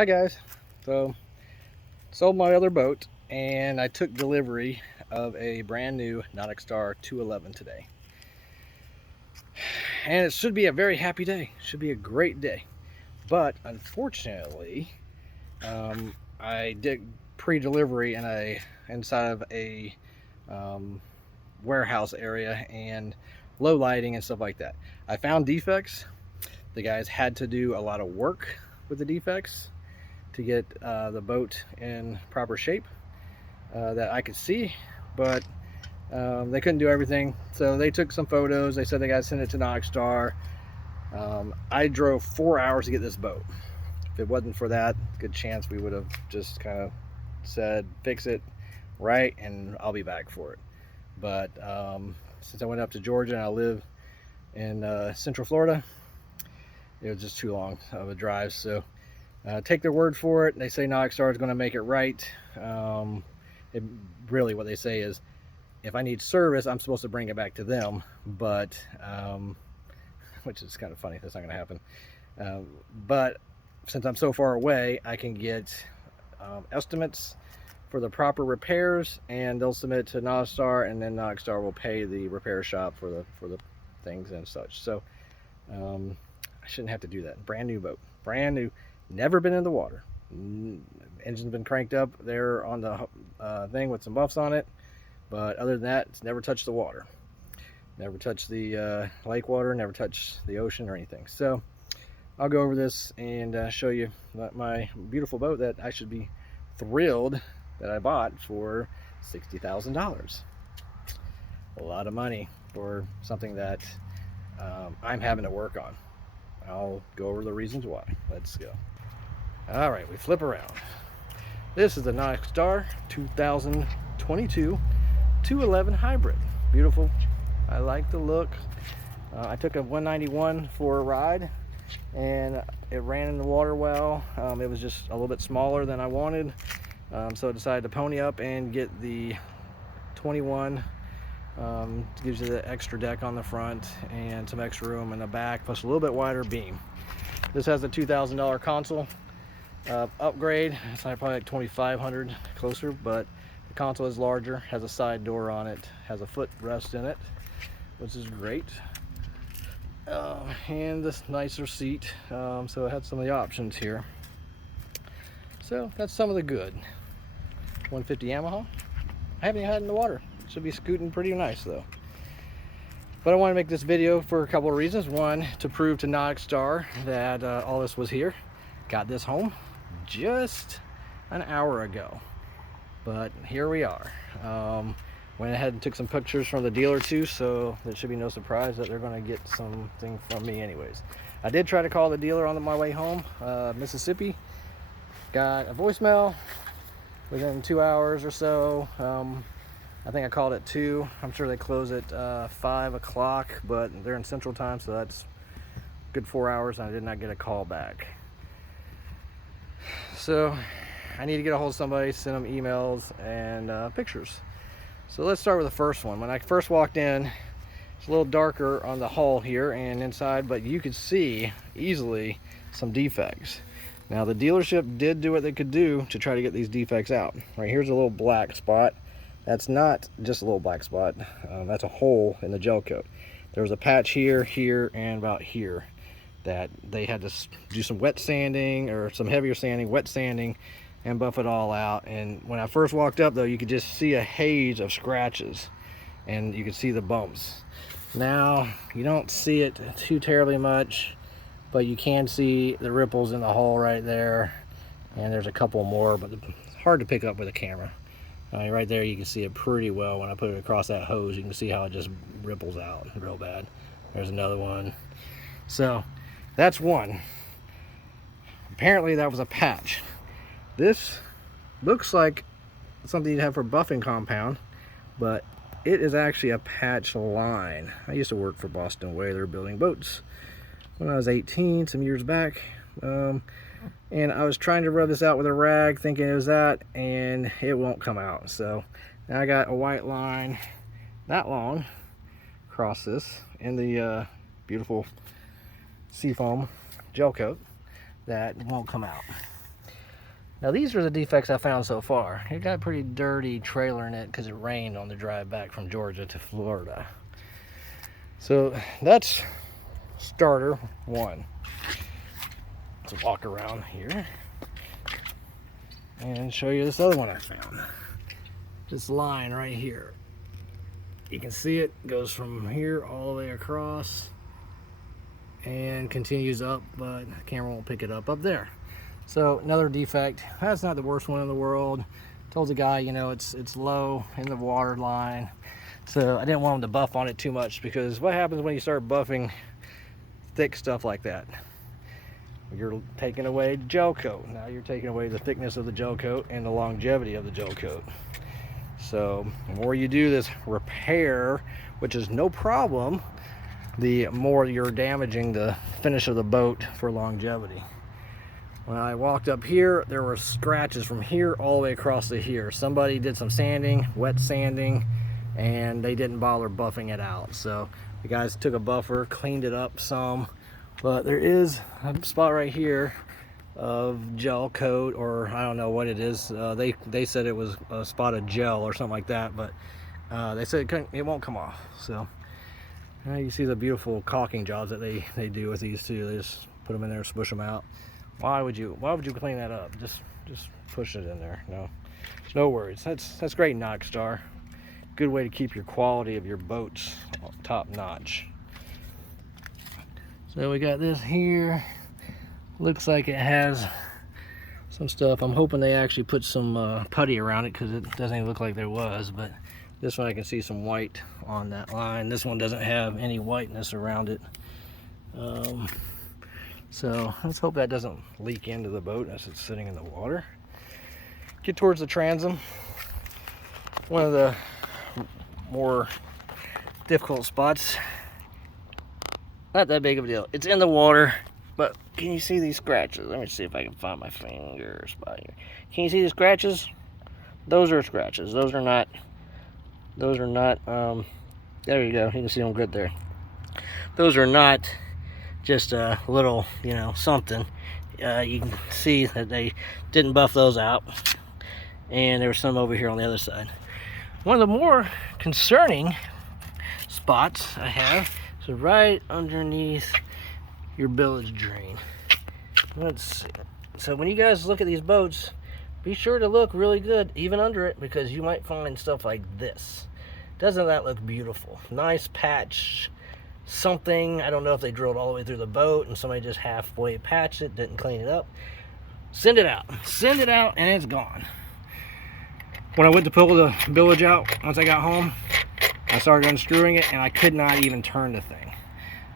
Hi guys. So sold my other boat and I took delivery of a brand new Nauticstar 211 today. And it should be a very happy day. Should be a great day. But unfortunately, I did pre-delivery inside of a warehouse area and low lighting and stuff like that. I found defects. The guys had to do a lot of work with the defects to get the boat in proper shape that I could see, but they couldn't do everything. So they took some photos. They said they got to send it to Nauticstar. I drove 4 hours to get this boat. If it wasn't for that, good chance we would have just kind of said, fix it right, and I'll be back for it. But since I went up to Georgia and I live in Central Florida, it was just too long of a drive. So take their word for it. They say Nauticstar is going to make it right. Really what they say is, if I need service, I'm supposed to bring it back to them, but which is kind of funny. That's not going to happen. But since I'm so far away, I can get estimates for the proper repairs, and they'll submit to Nauticstar, and then Nauticstar will pay the repair shop for the things and such. So I shouldn't have to do that. Brand new boat, brand new, never been in the water. Engine's been cranked up there on the thing with some buffs on it, but other than that, it's never touched the water, never touched the lake water, never touched the ocean or anything. So I'll go over this and show you my beautiful boat that I should be thrilled that I bought for $60,000. A lot of money for something that I'm having to work on. I'll go over the reasons why. Let's go. All right, we flip around. This is the Nauticstar 2022 211 hybrid. Beautiful. I like the look. I took a 191 for a ride, and it ran in the water well. It was just a little bit smaller than I wanted, so I decided to pony up and get the 21. Gives you the extra deck on the front and some extra room in the back, plus a little bit wider beam. This has a $2,000 console upgrade. It's probably like $2,500 closer, but the console is larger, has a side door on it, has a footrest in it, which is great, and this nicer seat. So it had some of the options here. So that's some of the good. 150 Yamaha. I haven't even had it in the water. Should be scooting pretty nice though. But I want to make this video for a couple of reasons. One, to prove to Nauticstar that all this was here. Got this home just an hour ago, but here we are. Went ahead and took some pictures from the dealer too, so there should be no surprise that they're going to get something from me anyways. I did try to call the dealer on my way home, Mississippi. Got a voicemail within 2 hours or so. I think I called at 2. I'm sure they close at 5 o'clock, but they're in Central Time, so that's good 4 hours, and I did not get a call back. So I need to get a hold of somebody, send them emails and pictures. So let's start with the first one. When I first walked in, it's a little darker on the hull here and inside, but you could see easily some defects. Now the dealership did do what they could do to try to get these defects out. Right here's a little black spot. That's not just a little black spot. That's a hole in the gel coat. There was a patch here, here, and about here that they had to do some wet sanding, or some heavier sanding, wet sanding, and buff it all out. And when I first walked up though, you could just see a haze of scratches, and you could see the bumps. Now you don't see it too terribly much, but you can see the ripples in the hull right there, and there's a couple more, but it's hard to pick up with a camera. Right there you can see it pretty well. When I put it across that hose, you can see how it just ripples out real bad. There's another one. So that's one. Apparently that was a patch. This looks like something you'd have for buffing compound, but it is actually a patch line. I used to work for Boston Whaler building boats when I was 18, some years back. And I was trying to rub this out with a rag thinking it was that, and it won't come out. So now I got a white line that long across this in the beautiful seafoam gel coat that won't come out. Now these are the defects I found so far. It got a pretty dirty trailer in it because it rained on the drive back from Georgia to Florida. So that's starter one. Let's walk around here and show you this other one I found. This line right here. You can see it goes from here all the way across and continues up, but the camera won't pick it up there. So another defect. That's not the worst one in the world. Told the guy, you know, it's low in the water line. So I didn't want him to buff on it too much, because what happens when you start buffing thick stuff like that? You're taking away gel coat. Now you're taking away the thickness of the gel coat and the longevity of the gel coat. So the more you do this repair, which is no problem, the more you're damaging the finish of the boat for longevity. When I walked up here, there were scratches from here all the way across to here. Somebody did some sanding, wet sanding, and they didn't bother buffing it out. So the guys took a buffer, cleaned it up some, but there is a spot right here of gel coat, or I don't know what it is. They said it was a spot of gel or something like that, but they said it won't come off. So you see the beautiful caulking jobs that they do with these too. They just put them in there, smush them out. Why would you clean that up? Just push it in there. No worries. That's great, Nauticstar. Good way to keep your quality of your boats top notch. So we got this here. Looks like it has some stuff. I'm hoping they actually put some putty around it, because it doesn't even look like there was. But this one I can see some white on that line. This one doesn't have any whiteness around it. So let's hope that doesn't leak into the boat as it's sitting in the water. Get towards the transom. One of the more difficult spots. Not that big of a deal. It's in the water, but can you see these scratches? Let me see if I can find my finger spot here. Can you see the scratches? Those are scratches. Those are not, there you go. You can see them good there. Those are not just a little, you know, something. You can see that they didn't buff those out. And there was some over here on the other side. One of the more concerning spots I have is right underneath your bilge drain. Let's see. So when you guys look at these boats, be sure to look really good even under it, because you might find stuff like this. Doesn't that look beautiful? Nice patch something. I don't know if they drilled all the way through the boat and somebody just halfway patched it, didn't clean it up. Send it out, and it's gone. When I went to pull the bilge out, once I got home, I started unscrewing it, and I could not even turn the thing.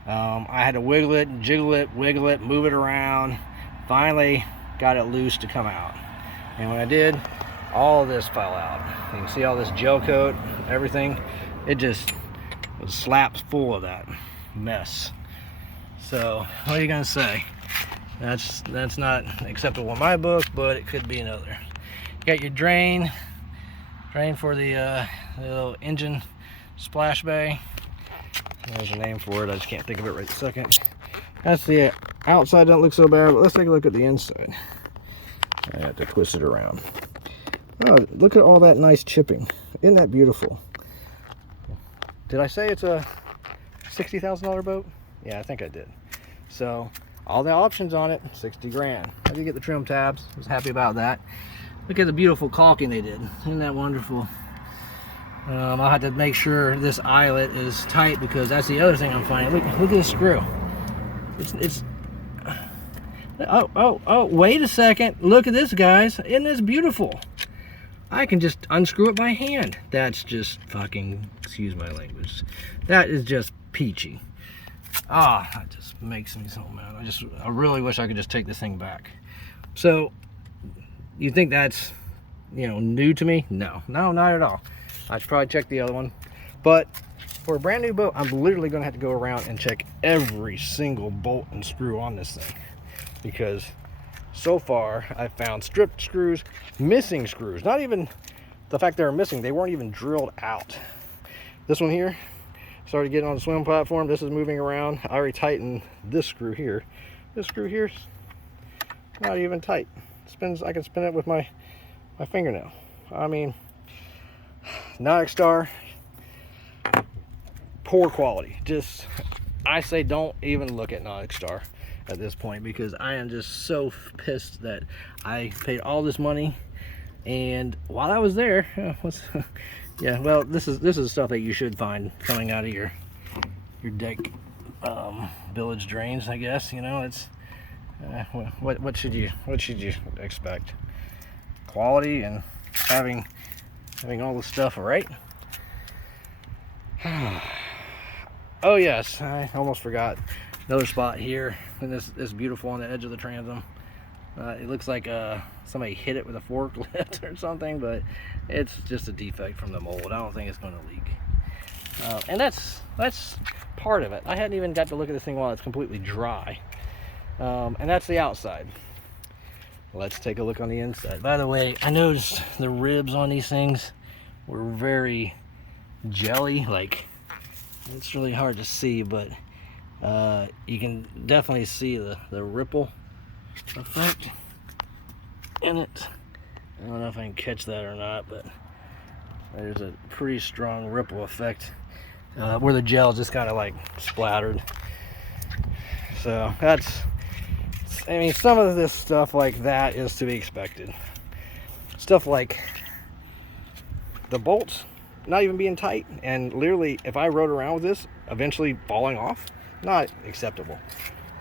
I had to wiggle it, jiggle it, wiggle it, move it around. Finally got it loose to come out. And when I did, all of this fell out. You can see all this gel coat, everything. It just was slapped full of that mess. So what are you gonna say? That's not acceptable in my book, but it could be another. You got your drain for the little engine splash bay. There's a name for it, I just can't think of it right this second. That's the outside, doesn't look so bad, but let's take a look at the inside. I have to twist it around. Oh, look at all that nice chipping. Isn't that beautiful? Did I say it's a $60,000 boat? Yeah, I think I did. So all the options on it, 60 grand. I did get the trim tabs, I was happy about that. Look at the beautiful caulking they did. Isn't that wonderful? I'll have to make sure this eyelet is tight, because that's the other thing I'm finding. Look at this screw. Oh, wait a second. Look at this, guys. Isn't this beautiful? I can just unscrew it by hand. That's just fucking, excuse my language. That is just peachy. That just makes me so mad. I really wish I could just take this thing back. So, you think that's, you know, new to me? No, not at all. I should probably check the other one. But for a brand new boat, I'm literally going to have to go around and check every single bolt and screw on this thing. Because so far, I've found stripped screws, missing screws. Not even the fact they were missing, they weren't even drilled out. This one here, started getting on the swim platform. This is moving around. I already tightened this screw here. This screw here's not even tight. I can spin it with my fingernail. I mean, Nauticstar, poor quality. Just, I say don't even look at Nauticstar at this point, because I am just so pissed that I paid all this money, and while I was there, yeah, well, this is stuff that you should find coming out of your deck village drains, I guess. You know, it's what should you expect? Quality and having all the stuff right. Oh yes, I almost forgot another spot here, and this beautiful on the edge of the transom. It looks like somebody hit it with a forklift or something, but it's just a defect from the mold. I don't think it's going to leak. And that's part of it. I hadn't even got to look at this thing while it's completely dry. And that's the outside. Let's take a look on the inside. By the way, I noticed the ribs on these things were very jelly. Like, it's really hard to see, but you can definitely see the ripple effect in it. I don't know if I can catch that or not, but there's a pretty strong ripple effect where the gel just kind of like splattered. So that's, I mean, some of this stuff like that is to be expected. Stuff like the bolts not even being tight, and literally if I rode around with this eventually falling off, not acceptable.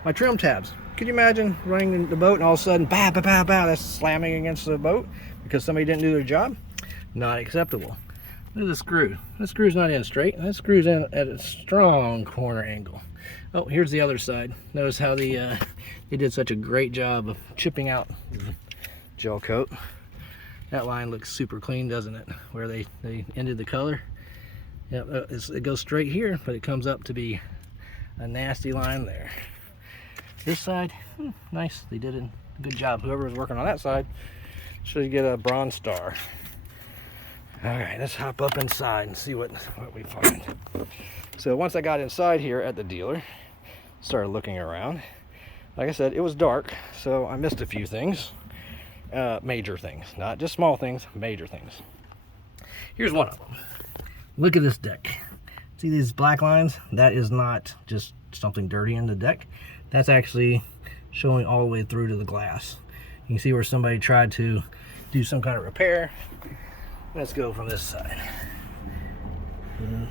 My trim tabs, could you imagine running the boat and all of a sudden, bah, bah, bah, bah, that's slamming against the boat because somebody didn't do their job? Not acceptable. Look at the screw. The screw's not in straight. That screw's in at a strong corner angle. Oh, here's the other side. Notice how they did such a great job of chipping out the gel coat. That line looks super clean, doesn't it? Where they ended the color. Yep, it goes straight here, but it comes up to be a nasty line there. This side, nice. They did a good job. Whoever was working on that side should get a bronze star. All right, let's hop up inside and see what we find. So once I got inside here at the dealer, started looking around. Like I said, it was dark, so I missed a few things. Major things, not just small things, major things. Here's one of them. Look at this deck. See these black lines? That is not just something dirty in the deck. That's actually showing all the way through to the glass. You can see where somebody tried to do some kind of repair. Let's go from this side. You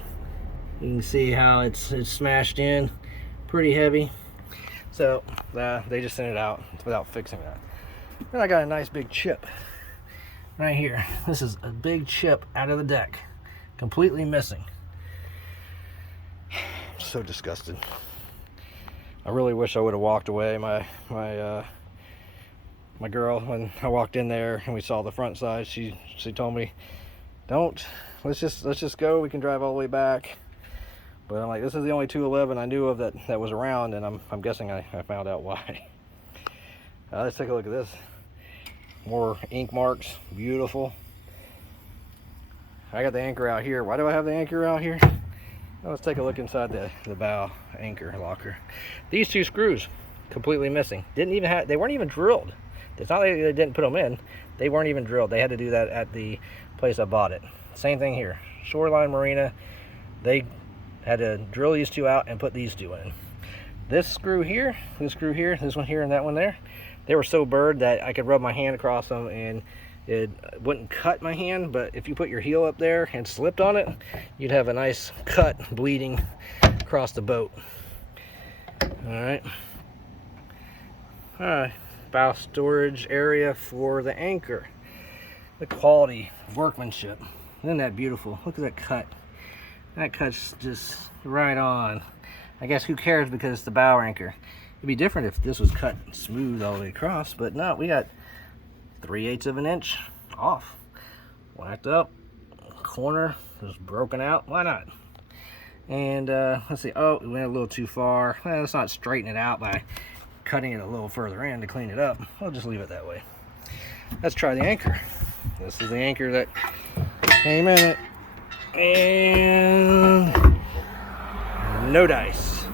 can see how it's smashed in, pretty heavy. So they just sent it out without fixing that. Then I got a nice big chip right here. This is a big chip out of the deck, completely missing. So disgusted. I really wish I would have walked away. My girl, when I walked in there and we saw the front side, she told me, let's just go, we can drive all the way back. But I'm like, this is the only 211 I knew of that was around, and I'm guessing I found out why. Let's take a look at this. More ink marks, beautiful. I got the anchor out here. Why do I have the anchor out here? Well, let's take a look inside the bow anchor locker. These two screws completely missing. They weren't even drilled. It's not like they didn't put them in. They weren't even drilled. They had to do that at the place I bought it. Same thing here. Shoreline Marina, they had to drill these two out and put these two in. This screw here, this one here, and that one there, they were so burred that I could rub my hand across them and it wouldn't cut my hand, but if you put your heel up there and slipped on it, you'd have a nice cut bleeding across the boat. Alright, bow storage area for the anchor. The quality of workmanship, isn't that beautiful? Look at that cut. That cut's just right on. I guess who cares, because it's the bow anchor. It'd be different if this was cut smooth all the way across, but no, we got 3/8 of an inch off, whacked up, corner just broken out. Why not? And let's see, oh, we went a little too far. Well, let's not straighten it out by cutting it a little further in to clean it up. I'll just leave it that way. Let's try the anchor. This is the anchor that came in it, and no dice.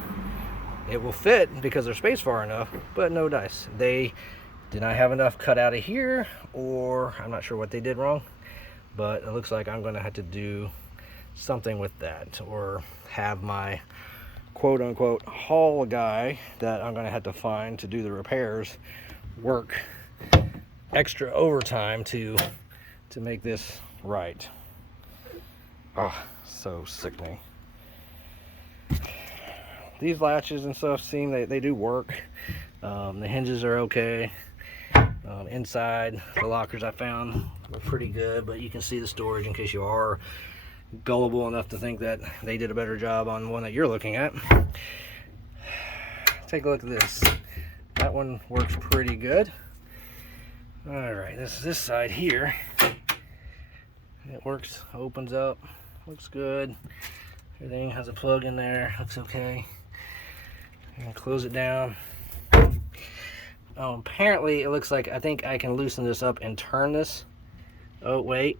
It will fit because there's space far enough, but no dice. They did I have enough cut out of here, or I'm not sure what they did wrong, but it looks like I'm going to have to do something with that, or have my quote-unquote haul guy that I'm going to have to find to do the repairs work extra overtime to make this right. Oh, so sickening. These latches and stuff seem they do work. The hinges are okay. Inside, the lockers I found were pretty good, but you can see the storage in case you are gullible enough to think that they did a better job on the one that you're looking at. Take a look at this. That one works pretty good. Alright, this side here. It works, opens up, looks good. Everything has a plug in there, looks okay. And close it down. Apparently it looks like, I think I can loosen this up and turn this. Oh, wait.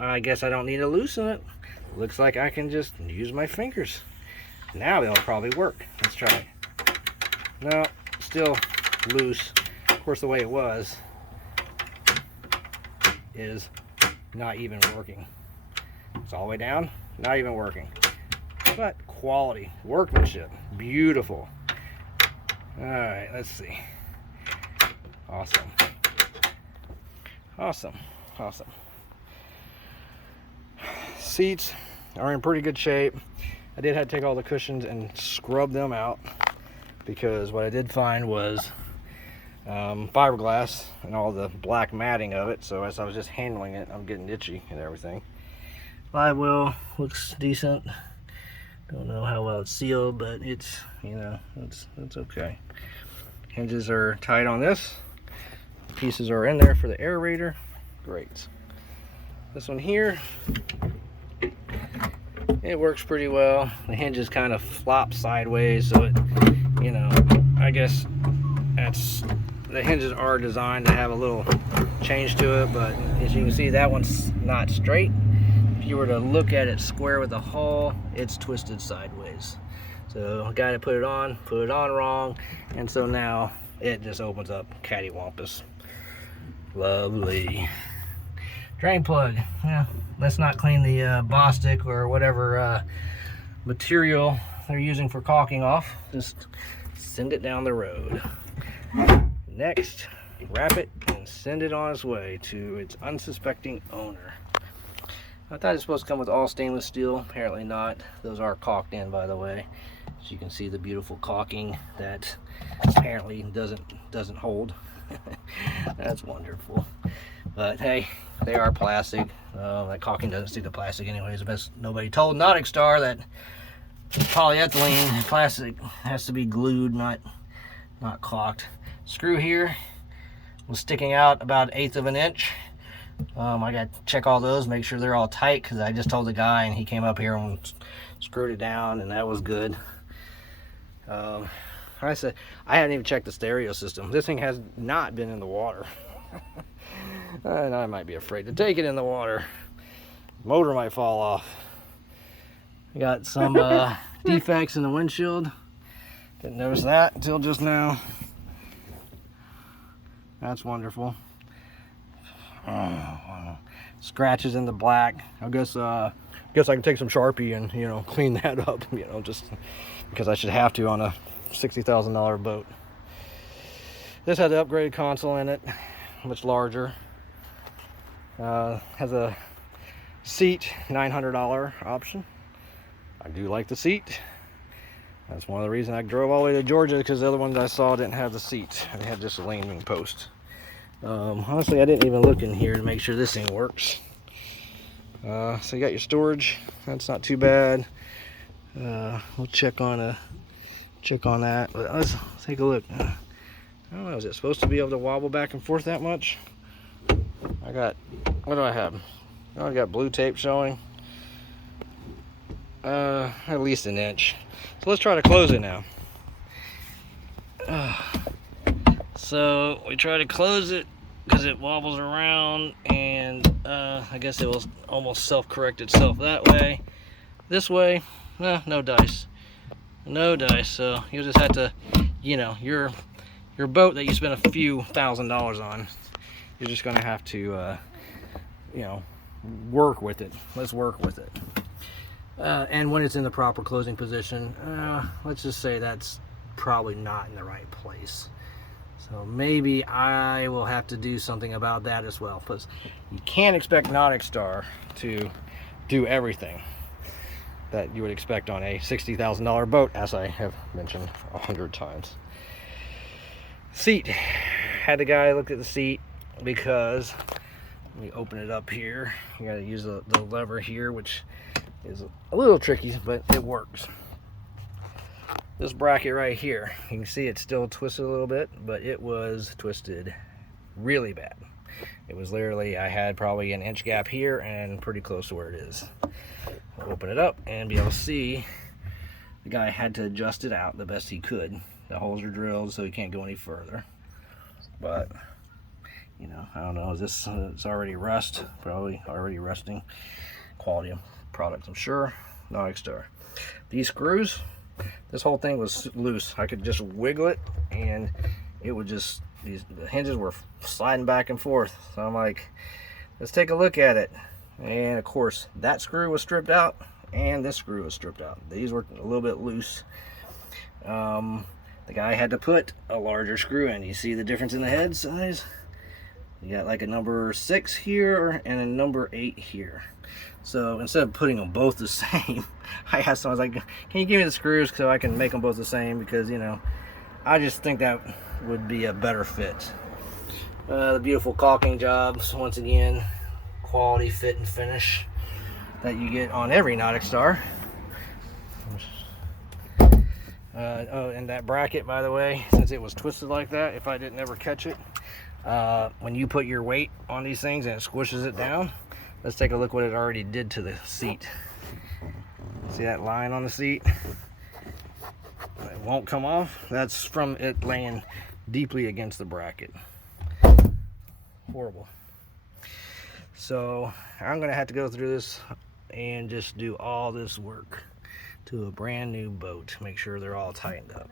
I guess I don't need to loosen it. Looks like I can just use my fingers. Now it'll probably work. Let's try it. No, still loose. Of course, the way it was is not even working. It's all the way down, not even working. But quality, workmanship, beautiful. All right, let's see. Awesome. Seats are in pretty good shape. I did have to take all the cushions and scrub them out, because what I did find was fiberglass and all the black matting of it. So as I was just handling it, I'm getting itchy and everything. Live well looks decent. Don't know how well it's sealed, but it's, you know, it's okay. Hinges are tight on this. Pieces are in there for the aerator. Great. This one here, it works pretty well. The hinges kind of flop sideways, so it, you know, I guess that's, the hinges are designed to have a little change to it, but as you can see, that one's not straight. If you were to look at it square with the hull, it's twisted sideways. So I got to put it on wrong, and so now it just opens up cattywampus. Lovely. Drain plug. Yeah, let's not clean the Bostic or whatever material they're using for caulking off. Just send it down the road. Next, wrap it and send it on its way to its unsuspecting owner. I thought it's supposed to come with all stainless steel. Apparently not. Those are caulked in, by the way. So you can see the beautiful caulking that apparently doesn't hold. That's wonderful. But hey, they are plastic. That caulking doesn't stick to plastic anyways. But nobody told Nauticstar that polyethylene plastic has to be glued, not caulked. Screw here was sticking out about 1/8 of an inch. I got to check all those, make sure they're all tight, because I just told the guy and he came up here and screwed it down, and that was good. I said I hadn't even checked the stereo system. This thing has not been in the water. And I might be afraid to take it in the water. Motor might fall off. Got some defects in the windshield. Didn't notice that until just now. That's wonderful. Scratches in the black. I guess I can take some Sharpie and, you know, clean that up, you know, just because I should have to on a $60,000 boat. This had the upgraded console in it, much larger. Has a seat, $900 option. I do like the seat. That's one of the reasons I drove all the way to Georgia, because the other ones I saw didn't have the seat. They had just a landing post. Honestly, I didn't even look in here to make sure this thing works. So you got your storage. That's not too bad. We'll check on that. But let's take a look. I don't know, is it supposed to be able to wobble back and forth that much? What do I have? Oh, I got blue tape showing. At least an inch. So let's try to close it now. So we try to close it because it wobbles around, and I guess it will almost self-correct itself that way. This way, no dice. No dice. So you'll just have to, you know, your your boat that you spent a few $1,000s on, you're just gonna have to you know, work with it. Let's work with it. And when it's in the proper closing position, let's just say that's probably not in the right place. So maybe I will have to do something about that as well, because you can't expect Nauticstar to do everything that you would expect on a $60,000 boat, as I have mentioned 100 times. Seat. Had the guy look at the seat because, let me open it up here. You gotta use the lever here, which is a little tricky, but it works. This bracket right here, you can see it's still twisted a little bit, but it was twisted really bad. It was literally, I had probably an inch gap here and pretty close to where it is. I'll open it up and be able to see the guy had to adjust it out the best he could. The holes are drilled so he can't go any further. But, you know, I don't know, is this, it's already rust, probably already rusting. Quality of product, I'm sure. Nauticstar. These screws, this whole thing was loose. I could just wiggle it and it would just, the hinges were sliding back and forth. So I'm like, let's take a look at it. And of course, that screw was stripped out and this screw was stripped out. These were a little bit loose. The guy had to put a larger screw in. You see the difference in the head size? You got like a number 6 here and a number 8 here. So instead of putting them both the same, I asked someone, I was like, can you give me the screws so I can make them both the same? Because, you know, I just think that would be a better fit. The beautiful caulking jobs, once again, quality fit and finish that you get on every Nauticstar. Oh, and that bracket, by the way, since it was twisted like that, if I didn't ever catch it, when you put your weight on these things and it squishes it down, let's take a look what it already did to the seat. See that line on the seat? It won't come off. That's from it laying deeply against the bracket. Horrible. So I'm gonna have to go through this and just do all this work to a brand new boat. Make sure they're all tightened up.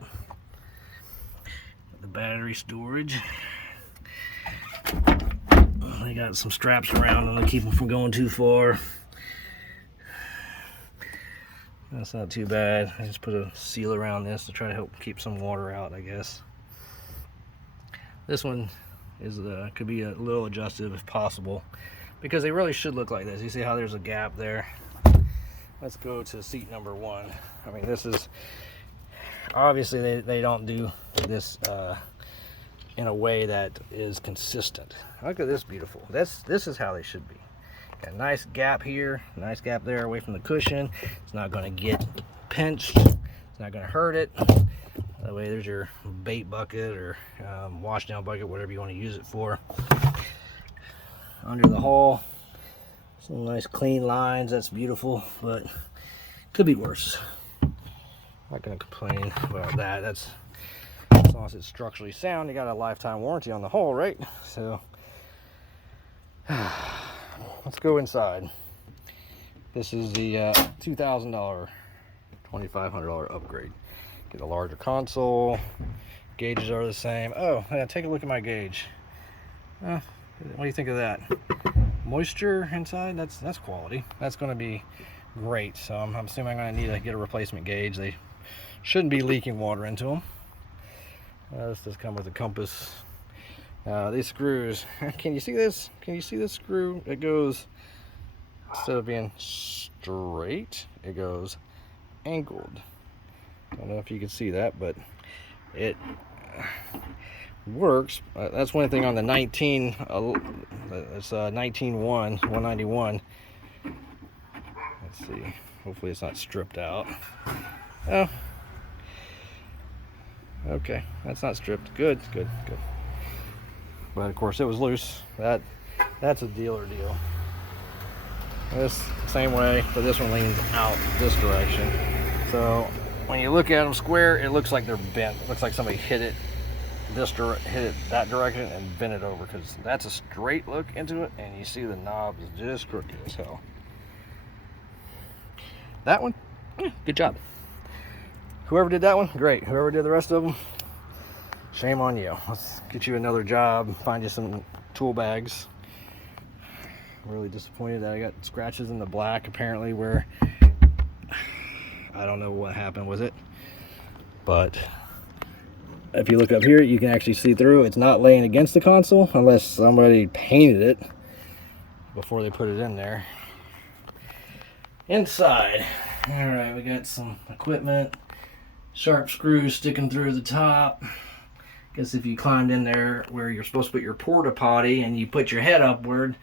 The battery storage. They got some straps around them to keep them from going too far. That's not too bad. I just put a seal around this to try to help keep some water out, I guess. This one is could be a little adjusted if possible, because they really should look like this. You see how there's a gap there? Let's go to seat number 1. I mean, this is obviously they don't do this in a way that is consistent. Look at this beautiful. This is how they should be. Got a nice gap here, nice gap there away from the cushion. It's not going to get pinched. It's not going to hurt it. That way there's your bait bucket or wash down bucket, whatever you want to use it for. Under the hull, some nice clean lines. That's beautiful, but could be worse. Not going to complain about that. That's, as long as it's structurally sound. You got a lifetime warranty on the hull, right? So let's go inside. This is the $2,000, $2,500 upgrade. Get a larger console. Gauges are the same. Oh, yeah, take a look at my gauge. What do you think of that? Moisture inside, that's quality. That's going to be great. So I'm assuming I'm going to need to get a replacement gauge. They shouldn't be leaking water into them. This does come with a compass. These screws, can you see this? Can you see this screw? It goes, instead of being straight, it goes angled. I don't know if you can see that, but it works. That's one thing on the 19, it's 191. Let's see, hopefully it's not stripped out. Oh, okay, that's not stripped. Good. But of course it was loose. That's a dealer deal. This same way, but this one leans out this direction. So when you look at them square, it looks like they're bent. It looks like somebody hit it that direction and bent it over, because that's a straight look into it, and you see the knob is just crooked as hell. That one, good job. Whoever did that one, great. Whoever did the rest of them, Shame on you. Let's get you another job, find you some tool bags. I'm really disappointed that I got scratches in the black apparently where I don't know what happened with it, but if you look up here you can actually see through. It's not laying against the console unless somebody painted it before they put it in there. Inside, all right, we got some equipment, sharp screws sticking through the top. Guess if you climbed in there where you're supposed to put your porta potty and you put your head upward,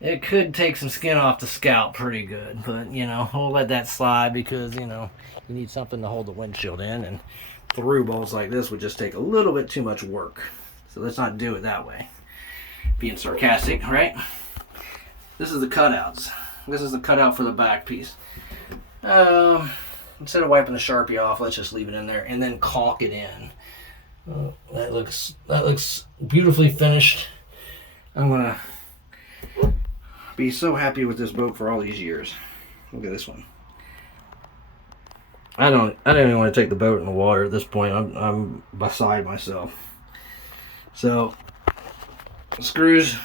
it could take some skin off the scalp pretty good. But you know, we'll let that slide because you know you need something to hold the windshield in, and through bolts like this would just take a little bit too much work. So let's not do it that way. Being sarcastic, right? This is the cutouts. This is the cutout for the back piece. Instead of wiping the Sharpie off, let's just leave it in there and then caulk it in. That looks beautifully finished. I'm gonna be so happy with this boat for all these years. Look at this one. I don't even want to take the boat in the water at this point. I'm beside myself. So screws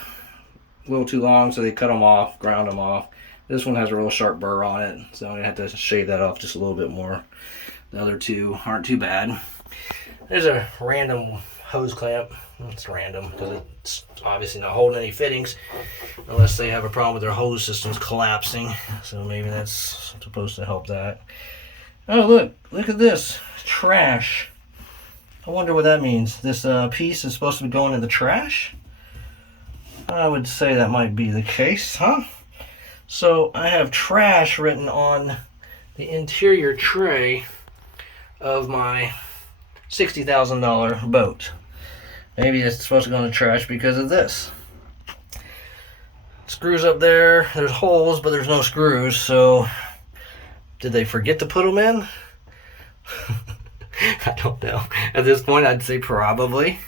a little too long, so they cut them off, ground them off. This one has a real sharp burr on it, so I'm gonna have to shave that off just a little bit more. The other two aren't too bad. There's a random hose clamp. It's random because it's obviously not holding any fittings unless they have a problem with their hose systems collapsing. So maybe that's supposed to help that. Oh, look at this. Trash. I wonder what that means. This piece is supposed to be going in the trash? I would say that might be the case, huh? So I have trash written on the interior tray of my $60,000 boat. Maybe it's supposed to go in the trash because of this. Screws up there. There's holes, but there's no screws. So did they forget to put them in? I don't know. At this point, I'd say probably.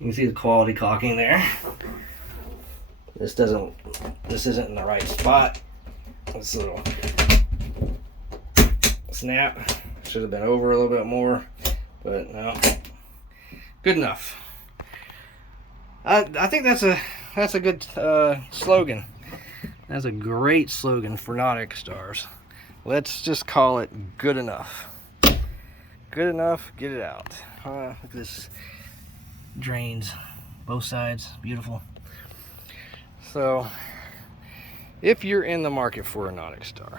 You can see the quality caulking there. This isn't in the right spot. This little snap should have been over a little bit more, but no, good enough. I think that's a good slogan. That's a great slogan for Nauticstar. Let's just call it good enough. Good enough, get it out. Look at this, drains both sides, beautiful. So if you're in the market for a Nauticstar,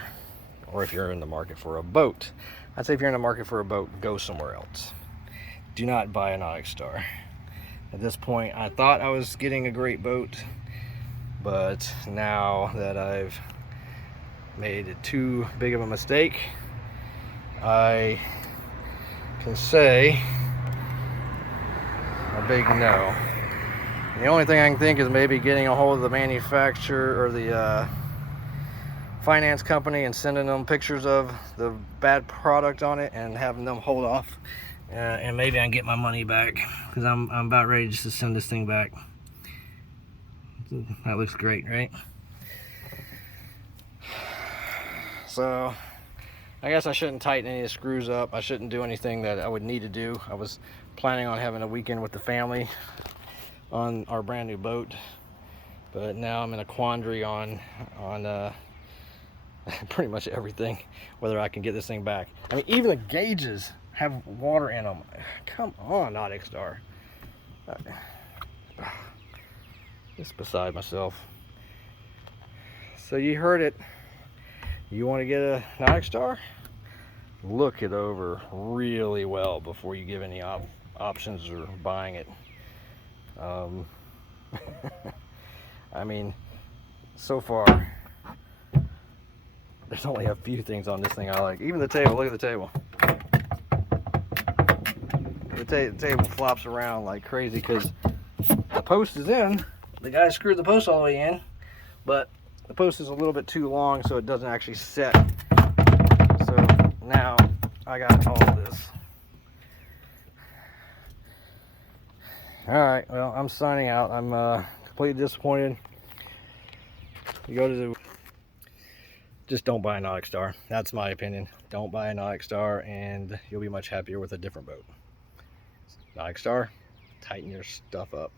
or if you're in the market for a boat, I'd say if you're in the market for a boat, go somewhere else. Do not buy a Nauticstar. At this point, I thought I was getting a great boat, but now that I've made it too big of a mistake, I can say a big no. The only thing I can think is maybe getting a hold of the manufacturer or the finance company and sending them pictures of the bad product on it and having them hold off, and maybe I can get my money back because I'm about ready just to send this thing back. That looks great, right? So I guess I shouldn't tighten any of the screws up. I shouldn't do anything that I would need to do. I was planning on having a weekend with the family on our brand new boat, but now I'm in a quandary on pretty much everything, whether I can get this thing back. I mean, even the gauges have water in them. Come on, Nauticstar. Just beside myself. So you heard it. You want to get a Nauticstar? Look it over really well before you give any options or buying it. I mean, so far there's only a few things on this thing I like. Even the table. Look at the table. The table flops around like crazy because the post is in. The guy screwed the post all the way in, but the post is a little bit too long, so it doesn't actually set. So now I got all this. Alright, well, I'm signing out. I'm completely disappointed. You go to the... Just don't buy a Nauticstar. That's my opinion. Don't buy a Nauticstar, and you'll be much happier with a different boat. Nauticstar, tighten your stuff up.